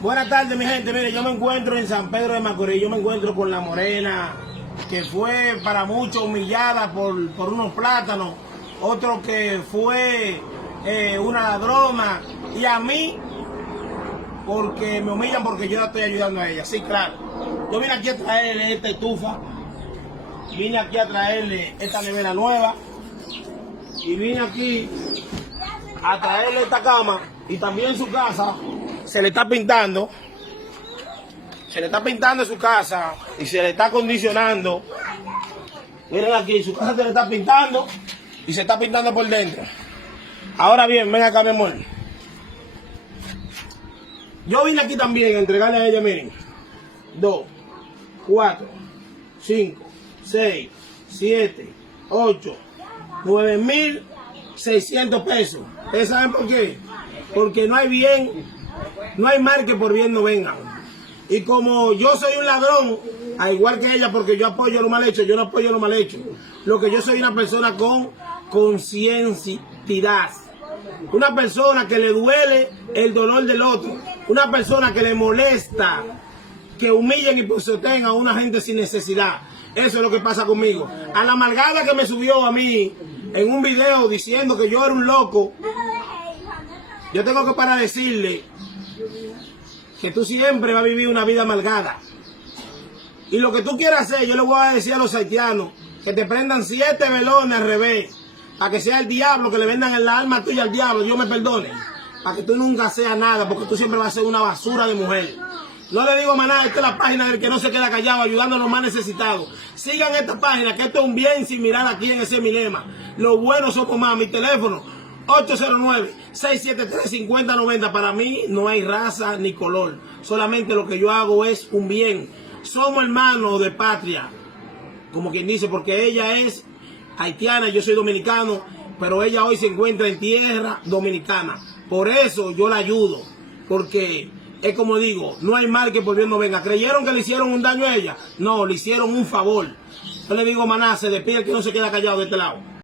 Buenas tardes, mi gente. Mire, yo me encuentro en San Pedro de Macorís. Yo me encuentro con la morena, que fue para muchos humillada por unos plátanos. Otro que fue una ladrona. Y a mí, porque me humillan porque yo la estoy ayudando a ella. Sí, claro. Yo vine aquí a traerle esta estufa. Vine aquí a traerle esta nevera nueva. Y vine aquí a traerle esta cama. Y también su casa se le está pintando. Se le está pintando en su casa y se le está acondicionando. Miren aquí, su casa se le está pintando y se está pintando por dentro. Ahora bien, ven acá, mi amor. Yo vine aquí también a entregarle a ella, miren, 2, 4, 5, 6, 7, 8, 9,600 pesos. ¿Ustedes saben por qué? Porque no hay bien, no hay mal que por bien no venga. Y como yo soy un ladrón, al igual que ella, porque yo apoyo lo mal hecho, yo no apoyo lo mal hecho. Lo que yo soy una persona con conciencia, una persona que le duele el dolor del otro, una persona que le molesta que humillen y pisoteen a una gente sin necesidad. Eso es lo que pasa conmigo. A la amargada que me subió a mí en un video diciendo que yo era un loco, yo tengo que para decirle que tú siempre vas a vivir una vida amargada. Y lo que tú quieras hacer, yo le voy a decir a los haitianos que te prendan 7 velones al revés, para que sea el diablo, que le vendan el alma tuya al diablo, Dios me perdone, para que tú nunca seas nada, porque tú siempre vas a ser una basura de mujer. No le digo más nada, esta es la página del que no se queda callado, ayudando a los más necesitados. Sigan esta página, que esto es un bien sin mirar aquí en ese milema. Lo bueno somos más. Mi teléfono 809-673-5090. Para mí no hay raza ni color. Solamente lo que yo hago es un bien. Somos hermanos de patria, como quien dice, porque ella es haitiana, yo soy dominicano, pero ella hoy se encuentra en tierra dominicana. Por eso yo la ayudo, porque es como digo, no hay mal que por bien no venga. ¿Creyeron que le hicieron un daño a ella? No, le hicieron un favor. Yo le digo, maná, se despide el que no se queda callado de este lado.